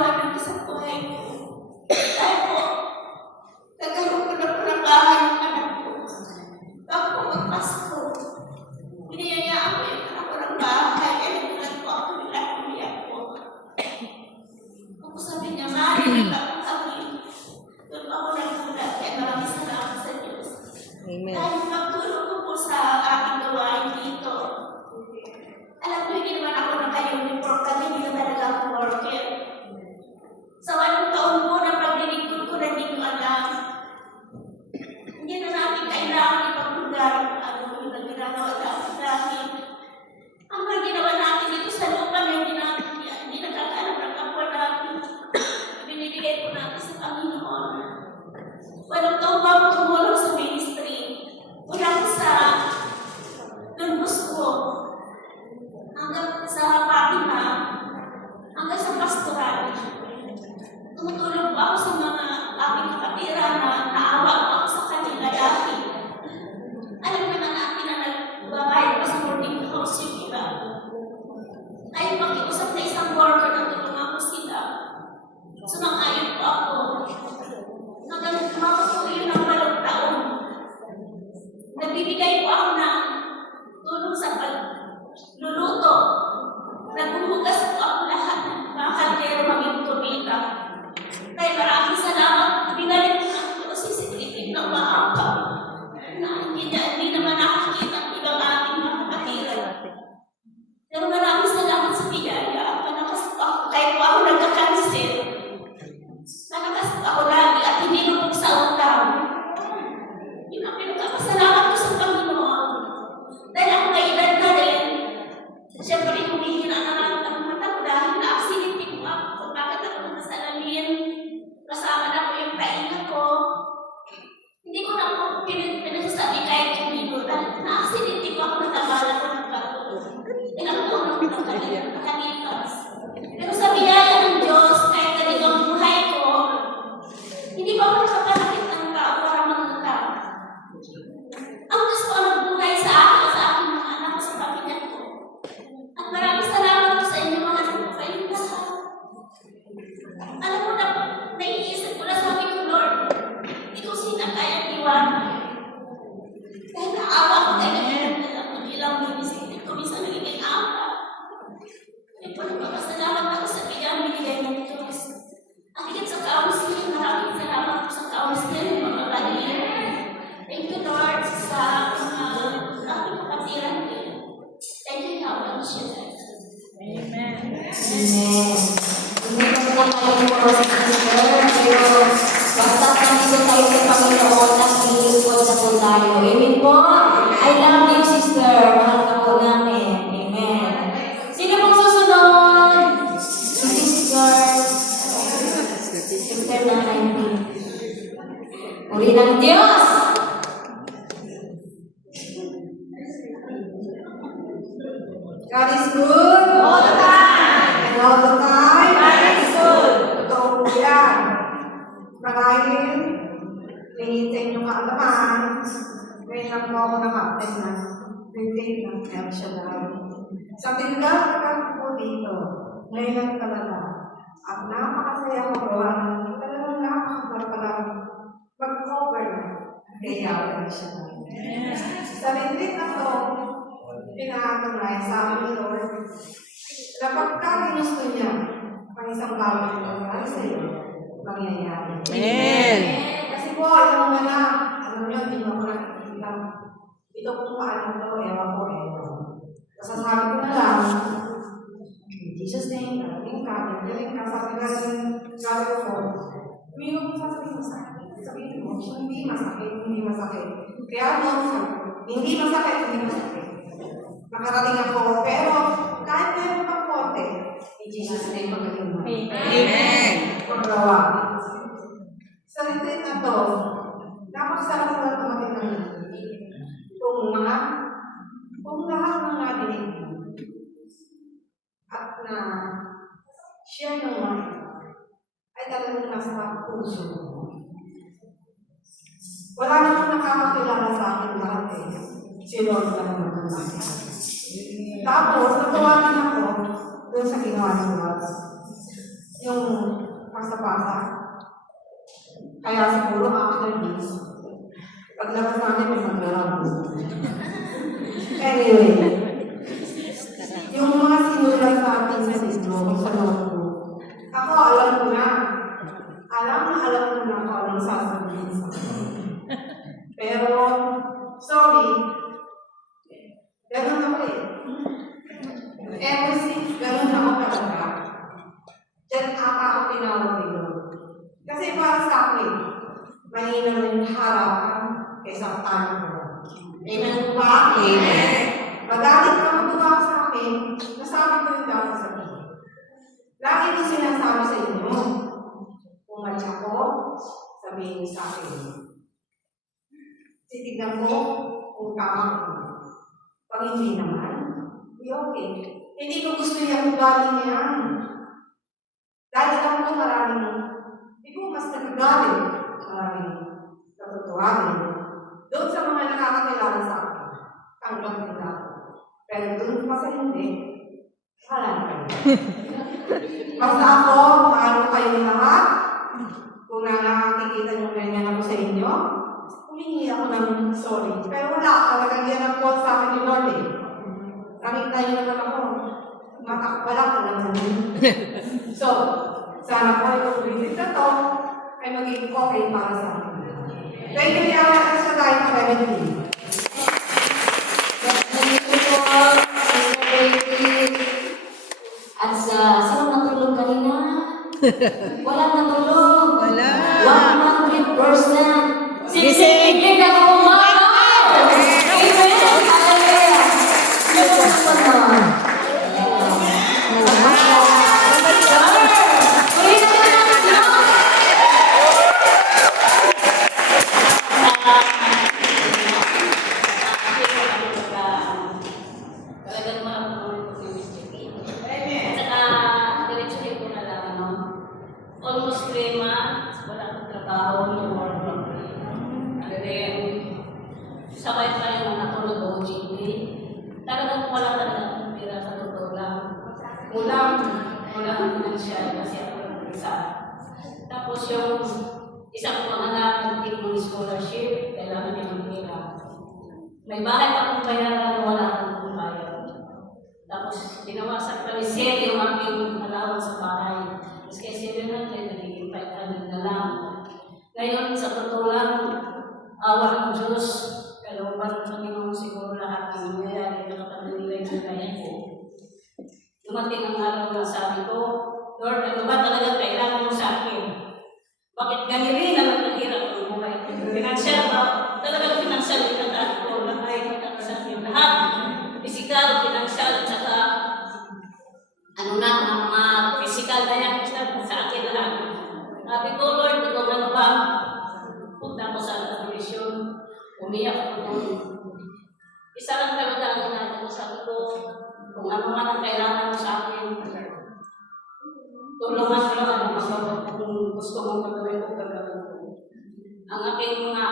liwanag sa buhay ko. Dahil po, nagkaroon ko na po ng bahay ng anak ko. Bago po magpasko, biniyayaan ko yung anak ko ng bahay. Nagkulat po ako nila kumiyak po. Ako sabi niya, Mari, hindi ba akong kami? Doon ako nagkulat. Kaya maraming salamat sa Diyos. Amen. Dahil pagtulong ko po sa aking gawain dito, alam ko, hindi naman ako naka-uniform kasi hindi naman talaga ako worker. Sa 8 taon po na paglilingkod ko na hindi ko alam. Hindi na natin kailangan ipaglugar ano yung ginagawa natin dahil ang mga ginawa natin dito sa lupa na hindi nagkakaroon ng kapwa natin. Binibigay po natin sa Panginoon. 8 taon po ako tumulong sa ministry. Mula ko sa Don Bosco hanggang sa Fatima, hanggang sa pastoral. Tumutulong po ako sa mga aking kapatira na naawa po ako sa kanila dahil alam naman natin na nagbabayad pa sa boarding house yung iba. Ay pakiusap na isang worker na tulungan ko sila. Sumang-ayon po ako. Hanggang tumawag po yun ng 8 taon. Nagbibigay po ako ng tulong sa pagluluto. Nagbubugas po ako lahat ng mga kaldero maging tumita. Kaya maraming salamat. Binalik ko ng Diyos CCTV na umaapa. Na hindi naman nakakita ng ibang ating mga kapatiran. Pero maraming salamat sa biyaya. Panakas po ako. Kahit po ako nagka-cancel. Panakas po ako lagi at hindi lubog sa utang. Yun ang pinagkakasalamat ko sa Panginoon. Dahil ako may edad na rin. Siyempre, humihina naman ang mata ko dahil na-accidente po ako kung bakit ako nasalamin. Kasama na po yung pahinga ko. Hindi ko na po pinasasabi kahit humino dahil na-accidente po ako natabala ko ng bato. Pinagtulong ko ng kanilas. Pero sa biyaya ng Diyos, kahit ganito ang buhay ko, hindi ko ako nakapanakit ng tao para mangutang. Ang Diyos ko ang nagbuhay sa akin at sa aking mga anak ko sa pamilya ko. At maraming salamat po sa inyo mga nagpapayong lahat. Alam mo na, naiisip ko na sabi ko, Lord, hindi ko sila kayang iwanan. Dahil naawa ko dahil ng ilang minisipin ko, minsan nagiging awa. Kaya po nagpapasalamat ako sa biyang binigay ng Diyos. At higit sa counseling, maraming salamat po sa counseling, mga kapatid. Thank you, Lord, sa mga aking kapatiran din. Thank you, Lord. Amen. Amen. Hindi ko na kayo po sa sister, pero basta nandito tayo sa Panginoon at nililipod na po tayo. Amen po? I love you, sister. Mahal ka po namin. Amen. Sino pong susunod? Si sister. Sister na 19. Uri ng Diyos! God is good all the time. And all the time, God is good. Totoo po yan. Marahil, tingin sa inyong kaalaman, ngayon lang po ako nakapit na tingin ng El Shaddai. Sa tindahan po dito, ngayon lang talaga. At napakasaya ko po, talagang napakapalalang mag-cover na kay El Shaddai. Sa retreat na to, pinatunay sa amin, Lord, na pagka ginusto niya ang isang bagay na para sa iyo, mangyayari. Amen. Kasi po, alam mo na, alam niyo, hindi mo ako nakikita. Ito kung paano ito, ewan ko, Kasasabi ko na lang, in Jesus' name, galing ka, sabi nga ng Father Paul, uminom mo sasabihin mo sa akin. Sabihin mo, hindi masakit. Kaya mo, hindi masakit. Nakarating ako, pero kahit meron pang konti, in Jesus' name, magaling mo. Amen. Paggawa. Sa retreat na to, napakasarap na tumating ng kung lahat ng nadinig at na share naman ay talagang nasa puso. Wala namang nakakakilala sa akin lahat Si Lord na naman. Tapos, natawanan ako doon sa ginawa ng Lord. Yung basa. Kaya siguro after this, paglabas namin may maglalaro. Anyway, yung mga sinulat sa atin sa libro, sa notebook, ako alam ko na. Alam ko na kung anong sasabihin sa akin. Pero, sorry, ganun ako eh. Ever since, ganun ako talaga. Diyan ako pinawag nito. Kasi para sa akin, mahina na yung harapan kaysa tayo ko. Amen po ba? Amen. Magalit ka magawa sa akin, nasabi ko yung dapat sabihin. Lagi ko sinasabi sa inyo, kung mali ako, sabihin sa akin. Titignan ko kung tama ko. Pag hindi naman, okay. Hindi ko gusto yung galing yan. Dahil alam ko maraming, hindi ko mas nagagaling maraming katotohanan. Doon sa mga nakakakilala sa akin, tanggap nila ako. Pero doon pa sa hindi, wala na kayo. Basta ako, paano kayong lahat, kung nakikita nyo ganyan ako sa inyo, humingi ako ng sorry. Pero wala, talagang yan ang quote sa akin ni Lord eh. Nakita nyo naman ako, matakbalak ko lang sa inyo. So, sana po yung visit na to ay maging okay para sa akin. Thank you, Yara, sa tayo para everything. At sino natulog kanina? Wala natulog. Wala. 100%. Sinisig na kumakas. Amen. Hallelujah. Sino naman? Talagang marunong ko si Mr. King. At saka, diretsuhin ko na lang, ano, almost 3 months, wala akong trabaho, no work from home. And then, sabay tayo na natulog OJT. Talagang wala talaga akong tira sa totoo lang. Wala akong financial kasi ako nag-isa. Tapos yung isang panganak ng scholarship, kailangan niya magtira. May bahay akong bayaran, wala akong bayad. Tapos, binawasak pa ni Sir yung aking allowance sa bahay. Tapos kay 700, nagiging 500 na lang. Ngayon, sa totoo lang, awa ng Diyos, kalooban ng Panginoon siguro lahat ng nangyayari na kapag nila yung kaya ko. Dumating ang araw na sabi ko, Lord, ano ba talaga kailangan mo sa akin? Bakit ganyan naman nahirap ang buhay? Financial ba? Talagang financial yung nataan ko. Ay, nakakasakit lahat. Physical, financial, at saka ano na, mga physical na yan. Basta sa akin lahat. Sabi ko, Lord, ito ano ba? Punta ko sa television. Umiyak ako. Isa lang talaga ang natin ko. Sabi ko, kung ano man ang kailangan mo sa akin, tulungan mo lang kung gusto mong gagawin ko, gagawin ko. Ang aking mga,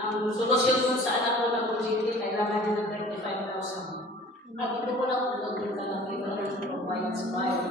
ang solusyon ko sa anak ko na project, kailangan din ng 35,000. Sabi ko lang kung gagawin ka lang, iba lang sa provide sa bayan.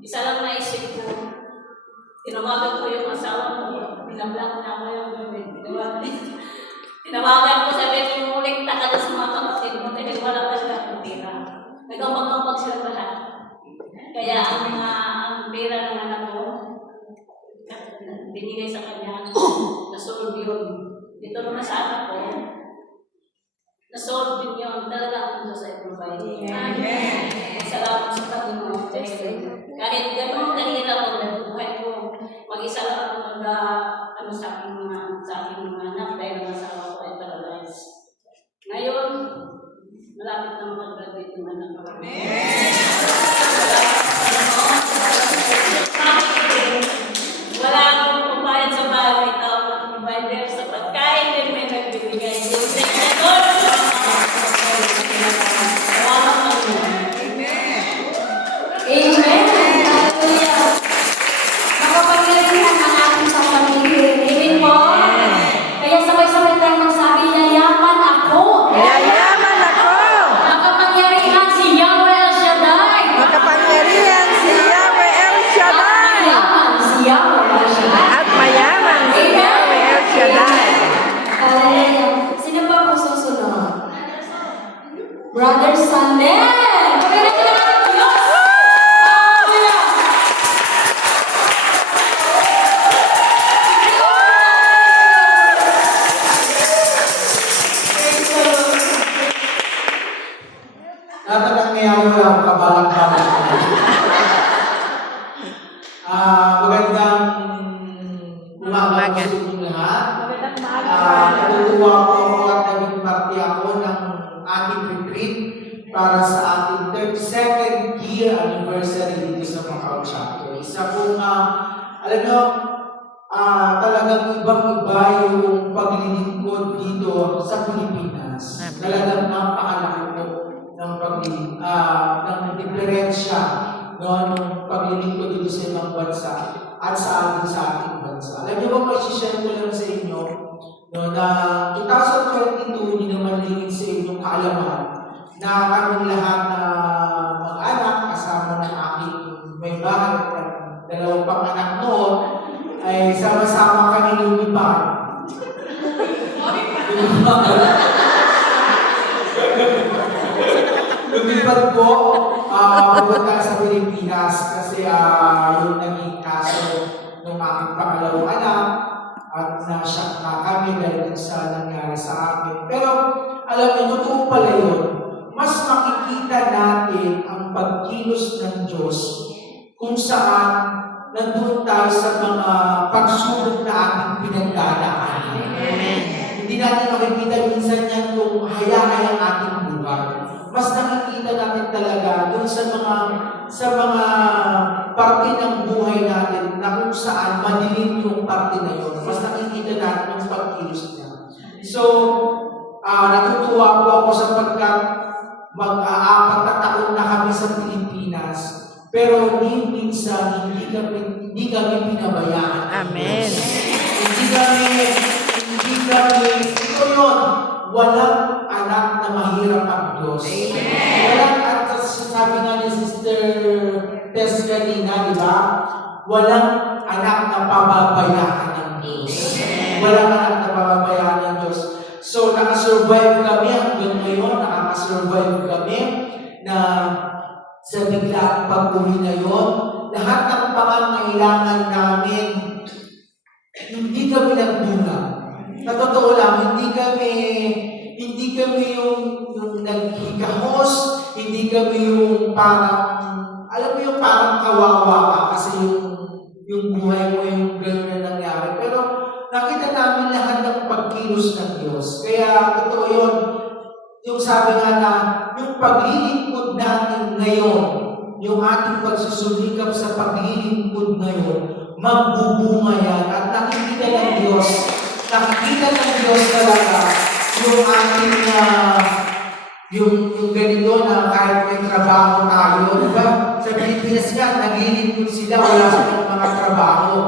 Isa lang naisip ko, tinawagan ko yung asawa ko, pinablock na ako yung gawin. Tinawagan ko, sabi ko, ulit taka sa mga kapatid mo, dahil wala pa sila ng pera. Nagkapag-kapag sila lahat. Kaya ang pera ng anak ko, binigay sa kanya, nasolve yun. Dito naman sa anak ko, nasolve din yun. Talaga ang Diyos ay provide. Amen. Salamat sa Panginoon. Kahit gano'n kahirap ang buhay ko, mag-isa lang ako ano sa aking mga anak dahil ang asawa ko ay paralyzed. Ngayon, malapit na mag-graduate yung anak ko. Wala akong pumayad sa bahay, tawag ng provider sa pagkain din may nagbibigay. Amen. Magandang umaga Umaga. sa inyong lahat. Magandang umaga. Natutuwa po ako at naging parte ako ng ating retreat para sa ating 32nd year anniversary dito sa Macau Chapter. Isa pong, alam nyo, talagang ibang-iba yung paglilingkod dito sa Pilipinas. Amen. Talagang napakalaki po ng diferensya ng paglilingkod dito sa ibang bansa at sa ating bansa. Alam niyo ba, mag-share ko lang sa inyo na 2022, hindi naman lingid sa inyong kaalaman na kaming lahat na mag-anak, kasama ng aking may bahay at dalawang pang-anak noon, ay sama-sama kami lumipad. Lumipad po, pupunta sa Pilipinas kasi yung naging kaso ng aking pangalawang anak at na-shock na kami dahil sa nangyari sa akin. Pero alam niyo, totoo pala yun. Mas makikita natin ang pagkilos ng Diyos kung saan nandun tayo sa mga pagsubok na ating pinagdadaanan. Hindi natin makikita minsan yan kung hayaan ang ating buhay. Mas nakikita natin talaga dun sa mga parte ng buhay natin na kung saan madilim yung parte na yun. Mas nakikita natin yung pagkilos niya. So, natutuwa po ako sapagkat mag-aapat na taon na kami sa Pilipinas, pero minsan hindi kami pinabayaan. Amen. Hindi kami, ito yun, walang anak na mahirap ang Diyos. Walang, at sabi nga ni Sister Tess kanina, di ba? Walang anak na pababayaan ng Diyos. Walang anak na pababayaan ng Diyos. So, nakasurvive kami hanggang ngayon, nakakasurvive kami na sa biglaang pag-uwi na yun, lahat ng pangangailangan namin, hindi kami nagbulag. Sa totoo lang, hindi kami yung naghigahos, hindi kami yung parang, alam mo yung parang kawawa ka kasi yung buhay mo yung gano'n na nangyari. Pero nakita namin lahat ng pagkilos ng Diyos. Kaya totoo yun, yung sabi nga na, yung paglilingkod natin ngayon, yung ating pagsusulikap sa paglilingkod ngayon, magbubunga yan at nakikita ng Diyos talaga yung ating yung ganito na kahit may trabaho tayo, di ba? Sa Pilipinas yan, naglilingkod sila, wala silang mga trabaho.